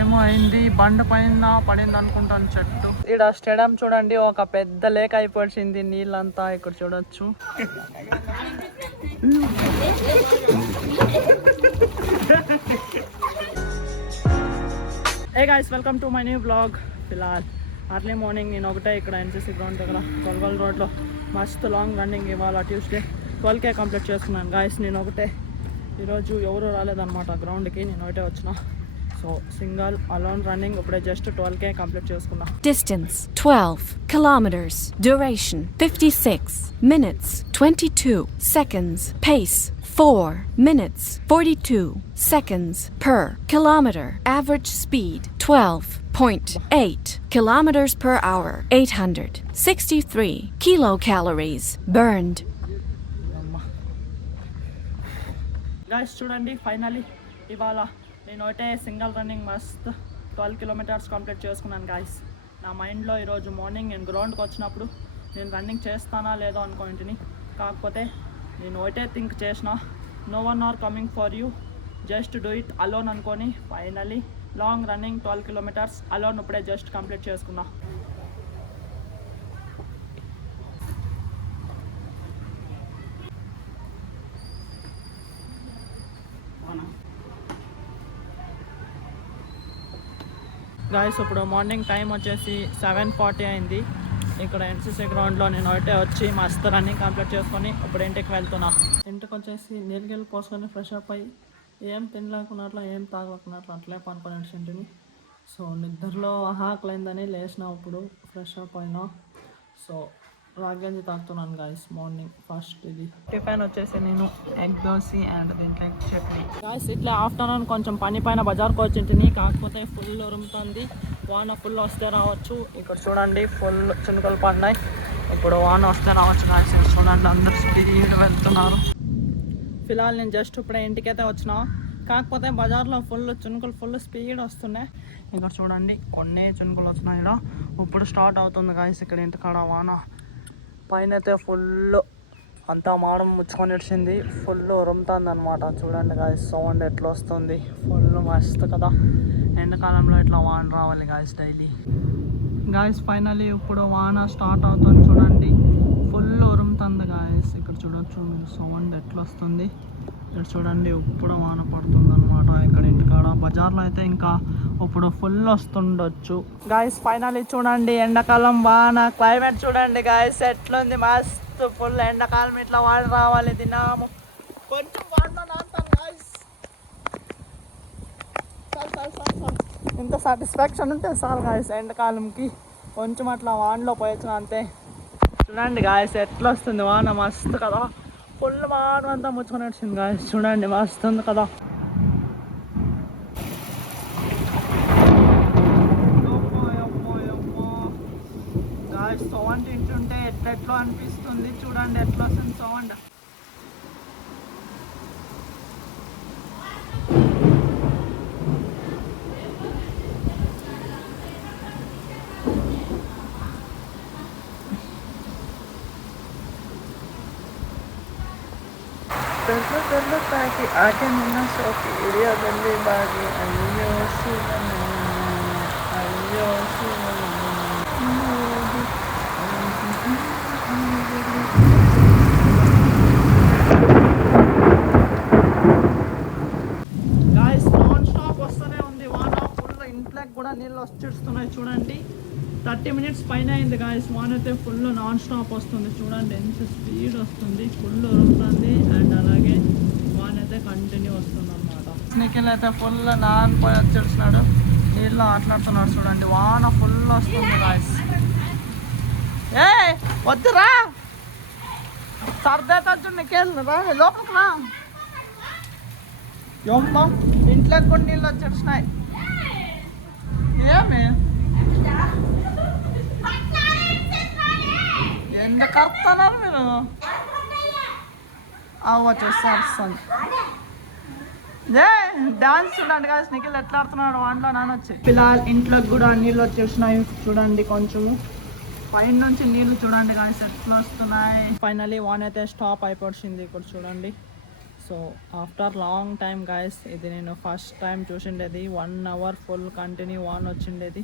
ఏమో అయింది, బండ పైన పడింది అనుకుంటాను చెట్టు. ఇక్కడ స్టేడియం చూడండి, ఒక పెద్ద లేక్ అయిపోయింది నీళ్ళంతా. ఇక్కడ చూడొచ్చు. Hey guys, welcome to my new blog. ఫిలాల్ అర్లీ మార్నింగ్ నేను ఒకటే ఇక్కడ ఎన్సీసీ గ్రౌండ్ దగ్గర కొల్గల్ రోడ్లో మస్తు లాంగ్ రన్నింగ్ ఇవాళ ట్యూస్డే 12K కంప్లీట్ చేసుకున్నాను గాయస్. నేను ఒకటే, ఈరోజు ఎవరు రాలేదన్నమాట గ్రౌండ్కి, నేను ఒకటే వచ్చిన. సో సింగల్ అలోన్ రన్నింగ్ ఇప్పుడే జస్ట్ 12K కంప్లీట్ చేసుకున్నా. Distance 12 kilometers. Duration 56 minutes 22 seconds. Pace 4 minutes 42 seconds per kilometer. Average speed 12.8 kilometers per hour. 863 kilocalories burned. Guys చూడండి, ఫైనలీ ఇవాళ నేను ఒకటే సింగల్ రన్నింగ్ మస్త్ 12 కిలోమీటర్స్ కంప్లీట్ చేసుకున్నాను గాయస్. నా మైండ్లో ఈరోజు మార్నింగ్ నేను గ్రౌండ్కి వచ్చినప్పుడు నేను రన్నింగ్ చేస్తానా లేదో అనుకుంటుని, కాకపోతే నేను ఒకటే థింక్ చేసిన, no one are coming for you, just do it alone అనుకొని finally long running 12 kilometres alone ఇప్పుడే జస్ట్ కంప్లీట్ చేసుకున్నా. గాయస్ ఇప్పుడు మార్నింగ్ టైం వచ్చేసి 7:40 అయింది. ఇక్కడ ఎన్సీసీ గ్రౌండ్లో నేను ఒకటే వచ్చి మస్తు రన్నింగ్ కంప్లీట్ చేసుకొని ఇప్పుడు ఇంటికి వెళ్తున్నా. ఇంటికి వచ్చేసి నీళ్ళకి పోసుకొని ఫ్రెష్ అప్ అయ్యి ఏం తినలేకున్నట్లు ఏం తాగలేకున్నట్లు అట్లే పనుకొని వచ్చింటిని. సో నిద్రలో ఆకలైందని లేచిన, ఇప్పుడు ఫ్రెష్ అప్ అయినా. సో రాగంజి తాగుతున్నాను గాయస్ మార్నింగ్ ఫస్ట్. ఇది టిఫిన్ వచ్చేసి నేను ఎగ్ దోశ అండ్ దీంట్లో చట్నీ. గాయస్ ఇట్లా ఆఫ్టర్నూన్ కొంచెం పని పైన బజార్కి వచ్చింటిని, కాకపోతే ఫుల్ ఉరుముతుంది. వాన ఫుల్ వస్తే రావచ్చు. ఇక్కడ చూడండి ఫుల్ చినుకలు పడినాయి. ఇప్పుడు వాన వస్తే రావచ్చు గాయస్. ఇక్కడ చూడండి అందరు స్పీడ్ వెళ్తున్నారు. ఫిలాల్ నేను జస్ట్ ఇప్పుడే ఇంటికైతే వచ్చిన, కాకపోతే బజార్లో ఫుల్ చినుకలు ఫుల్ స్పీడ్ వస్తున్నాయి. ఇక్కడ చూడండి కొన్ని చినుకలు వచ్చినాయి. ఇక్కడ ఇప్పుడు స్టార్ట్ అవుతుంది గాయస్. ఇక్కడ ఇంటికాడ వాన పైన అయితే ఫుల్ అంతా మాడం ముచ్చుకొని వచ్చింది, ఫుల్ ఉరుముతుంది అనమాట. చూడండి గాయస్ సౌండ్ ఎట్లా వస్తుంది, ఫుల్ మస్తు కదా. ఎండాకాలంలో ఇట్లా వాన రావాలి గాయస్ డైలీ. గాయస్ ఫైనలీ ఇప్పుడు వాన స్టార్ట్ అవుతుంది. చూడండి ఫుల్ ఉరుముతుంది గాయస్. ఇక్కడ చూడొచ్చు మీరు సౌండ్ ఎట్లా వస్తుంది. ఇక్కడ చూడండి ఇప్పుడు వాన పడుతుంది అనమాట. ఇక్కడ ఇంటికాడ బజార్లో అయితే ఇంకా ఇప్పుడు ఫుల్ వస్తుండొచ్చు. గాయస్ ఫైనలీ చూడండి ఎండాకాలం వాన క్లైమేట్ చూడండి గాయస్ ఎట్లుంది, మస్తు ఫుల్ ఎండాకాలం ఇట్లా వాన రావాలి. తిన్నాము కొంచెం వాడలో నాస్తాను గాయస్. ఇంత సాటిస్ఫాక్షన్ ఉంటే చాలు గాయస్. ఎండాకాలంకి కొంచెం అట్లా వానలో పోయొచ్చు అంతే. చూడండి గాయస్ ఎట్లా వస్తుంది వాన, మస్తు కదా. ఫుల్ వాన అంతా ముచ్చుకొని వచ్చింది గాయస్. చూడండి మస్తు ఉంది కదా. గాయస్ సౌండ్ తింటుంటే ఎట్లా అనిపిస్తుంది. చూడండి ఎట్లా వస్తుంది సౌండ్. ಬೆಲ್ಲ ತಾಕಿ ಆಕೆ ನಿನ್ನ ಸೋಕಿ ಹಿಡಿಯೋದಲ್ಲಿ ಬಾಗಿ ಅಯ್ಯೋ ಶಿವನ ಅಯ್ಯೋ ಶಿವನ. గాయస్ నాన్ స్టాప్ వస్తూనే ఉంది వాన. ఫుల్ ఇంట్లోకి కూడా నీళ్ళు వచ్చేస్తున్నాయి. చూడండి 30 minutes పైన అయింది గాయస్. వాన అయితే ఫుల్ నాన్ స్టాప్ వస్తుంది. చూడండి ఎంత స్పీడ్ వస్తుంది, ఫుల్ ఉరుకుతుంది. అండ్ అలాగే వాన అయితే కంటిన్యూ వస్తుంది అనమాట. నిఖిల్ అయితే ఫుల్ నానిపోయి వచ్చేస్తున్నాడు, నీళ్ళు ఆటలాడుతున్నాడు. చూడండి వాన ఫుల్ వస్తుంది గాయస్. ఏ వద్దురా సర్దైతే వచ్చు నిఖిల్, లోపలికి రా. ఏమో ఇంట్లోకి కూడా నీళ్ళు వచ్చేస్తున్నాయి. ఏమి ఎందుకు వస్తున్నారు మీరు? వచ్చేస్తాను డాన్స్ చూడండి గాయస్. నిఖిల్ ఎట్లా ఆడుతున్నాడు వానలో నానొచ్చి. పిల్లలు ఇంట్లోకి కూడా నీళ్ళు వచ్చేస్తున్నాయి. చూడండి కొంచెము పైన నుంచి నీళ్ళు చూడండి గాయస్ ఎట్లా వస్తున్నాయి. ఫైనలీ వాన అయితే స్టాప్ అయిపోయింది. ఇక్కడ చూడండి so after long time guys ఇది నేను ఫస్ట్ టైం చూసిండేది. 1 అవర్ ఫుల్ కంటిన్యూ వాన్ వచ్చిండేది.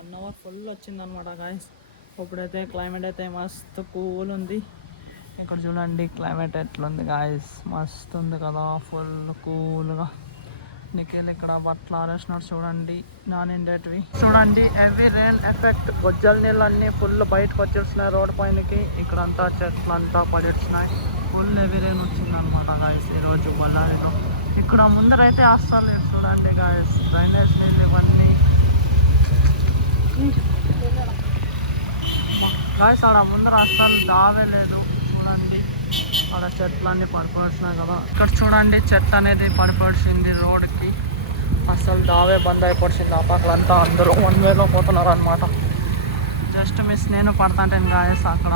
1 అవర్ ఫుల్ వచ్చిందనమాట గాయస్. ఇప్పుడైతే క్లైమేట్ అయితే మస్తు కూల్ ఉంది. ఇక్కడ చూడండి క్లైమేట్ ఎట్లుంది గాయస్, మస్తు ఉంది కదా, ఫుల్ కూల్గా. నిఖిల్ ఇక్కడ బట్టలు ఆరేసినాడు చూడండి, నానిండేటివి చూడండి. హెవీ రెయిన్ ఎఫెక్ట్, గొజ్జల నీళ్ళు అన్నీ ఫుల్ బయటకు వచ్చేస్తున్నాయి రోడ్ పైనకి. ఇక్కడంతా చెట్లు అంతా పడిచ్చినాయి. ఫుల్ హెవీ రెయిన్ వచ్చిందనమాట గాయస్ ఈరోజు బళ్ళారిలో. ఇక్కడ ముందరైతే అస్సలు చూడండి గాయస్, డ్రైనేజ్ నీళ్ళు ఇవన్నీ గాయస్. ఆడ ముందర అస్సలు దావే లేదు చూడండి. ఆడ చెట్లు అన్నీ పడిపోతున్నాయి కదా. ఇక్కడ చూడండి చెట్టు అనేది పడిపోయింది రోడ్కి. అసలు దావే బంద్ అయిపోయింది. ఆ పక్కలంతా అందరూ 1 వేలో పోతున్నారు అనమాట. జస్ట్ మిస్ నేను పడతాంటాను గాయస్. అక్కడ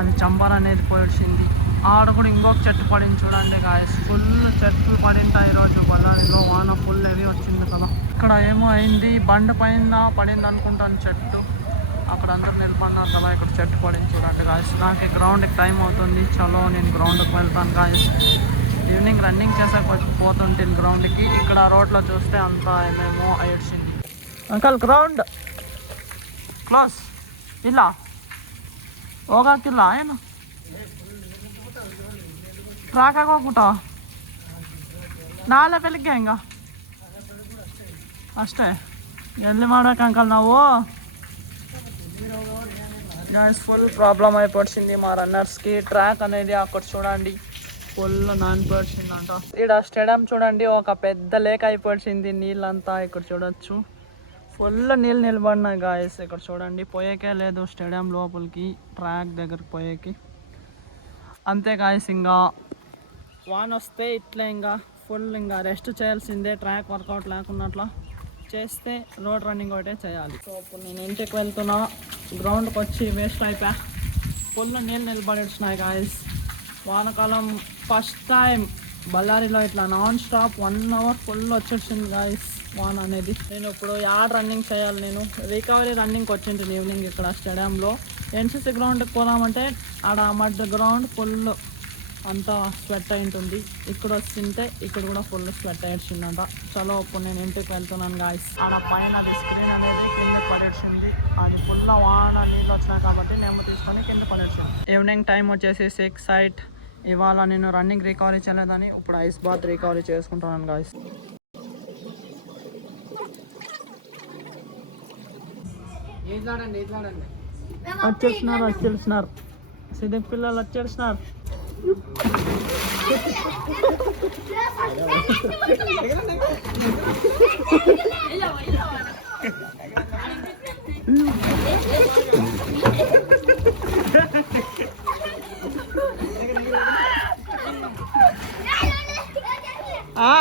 అది చంబర్ అనేది పోయింది. ఆడ కూడా ఇంకొక చెట్టు పడింది చూడండి గాయస్. ఫుల్ చెట్లు పడింటాయి ఈరోజు బళ్ళారిలో. వాన ఫుల్ హెవీ వచ్చింది కదా. ఇక్కడ ఏమో అయింది, బండ పైన పడింది అనుకుంటాను చెట్టు. అక్కడ అందరు నిలబడినారు కదా, ఇక్కడ చెట్టు పడింది చూడండి గాయస్. నాకు గ్రౌండ్కి టైం అవుతుంది, చలో నేను గ్రౌండ్కి వెళ్తాను గాయస్. ఈవినింగ్ రన్నింగ్ చేసాక పోతుంటాను గ్రౌండ్కి. ఇక్కడ రోడ్లో చూస్తే అంతా ఏమేమో అయ్యింది. అంకల్ గ్రౌండ్ క్లాస్ ಇಲ್ಲ ಹೋಗಕ್ಕಿಲ್ಲ ಏನು ಟ್ರ್ಯಾಕ್ ಆಗಿ ಹೋಗ್ಬಿಟ್ಟ ನಾಳೆ ಬೆಳಿಗ್ಗೆ ಹೆಂಗ ಅಷ್ಟೇ ಎಲ್ಲಿ ಮಾಡ್ಬೇಕು ಅಂಕಲ್ ನಾವು గ్యాస్ ఫుల్ ప్రాబ్లం అయిపోయింది మా రన్నర్స్కి. ట్రాక్ అనేది అక్కడ చూడండి ఫుల్ నానిపోయిందంట. ఇక్కడ స్టేడియం చూడండి ఒక పెద్ద లేక్ అయిపోయింది నీళ్ళంతా. ఇక్కడ చూడొచ్చు ఫుల్ నీళ్ళు నిలబడినాయి గాయస్. ఇక్కడ చూడండి పోయేకే లేదు స్టేడియం లోపలికి, ట్రాక్ దగ్గరికి పోయేకి. అంతే గాయస్, ఇంకా వాన్ వస్తే ఇట్లా ఇంకా ఫుల్ ఇంకా రెస్ట్ చేయాల్సిందే. ట్రాక్ వర్కౌట్ లేకున్నట్లా చేస్తే రోడ్ రన్నింగ్ ఒకటే చేయాలి. సో ఇప్పుడు నేను ఇంటికి వెళ్తున్నా. గ్రౌండ్కి వచ్చి వేస్ట్ అయిపోయా. ఫుల్ నీళ్ళు నిలబడిచ్చినాయి గాయస్. వానకాలం ఫస్ట్ టైం బళ్ళారిలో ఇట్లా నాన్ స్టాప్ 1 అవర్ ఫుల్ వచ్చేసింది గాయస్ వాన్ అనేది. నేను ఇప్పుడు రన్నింగ్ చేయాలి. నేను రికవరీ రన్నింగ్కి వచ్చింది ఈవినింగ్ ఇక్కడ స్టేడియంలో. ఎన్సీసీ గ్రౌండ్కి పోదామంటే ఆడ మడ్ గ్రౌండ్ ఫుల్ అంతా స్వెట్ అయి ఉంటుంది. ఇక్కడ వస్తుంటే ఇక్కడ కూడా ఫుల్ స్వెట్ అయ్యిందంట. చలో ఇప్పుడు నేను ఇంటికి వెళ్తున్నాను గాయస్. ఆడ పైన అది స్క్రీన్ అనేది కింద పడేసింది. అది ఫుల్ వాన నీళ్ళు వచ్చినాయి కాబట్టి నేను తీసుకొని కింద పడేసింది. ఈవినింగ్ టైం వచ్చేసి 6 ఇవాళ నేను రన్నింగ్ రికవరీ చేయలేదని ఇప్పుడు ఐస్ బాత్ రికవరీ చేసుకుంటున్నాను గాయస్. వచ్చేసినారు సిద్దిక్ పిల్లలు వచ్చేసినారు.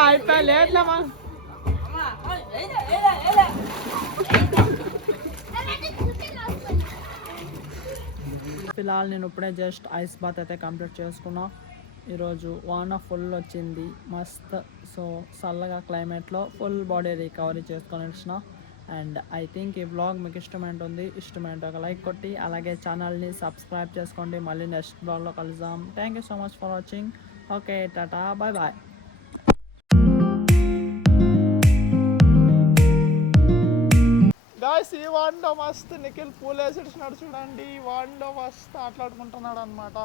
అయిపోయా లేదులేమా. ఫిలాల్ నేను ఇప్పుడే జస్ట్ ఐస్ బాత్ అయితే కంప్లీట్ చేసుకున్నా. ఈరోజు వాన ఫుల్ వచ్చింది మస్త్. సో చల్లగా క్లైమేట్లో ఫుల్ బాడీ రికవరీ చేసుకొని వచ్చిన. అండ్ ఐ థింక్ ఈ బ్లాగ్ మీకు ఇష్టమైంటే ఒక లైక్ కొట్టి అలాగే ఛానల్ని సబ్స్క్రైబ్ చేసుకోండి. మళ్ళీ నెక్స్ట్ బ్లాగ్లో కలుద్దాం. Thank you so much for watching. Okay tata bye bye. Guys ఈ వాన్లో మస్తు నిఖిల్ పూలు వేసినాడు చూడండి. వాన్లో మస్తు ఆటలాడుకుంటున్నాడు అనమాట.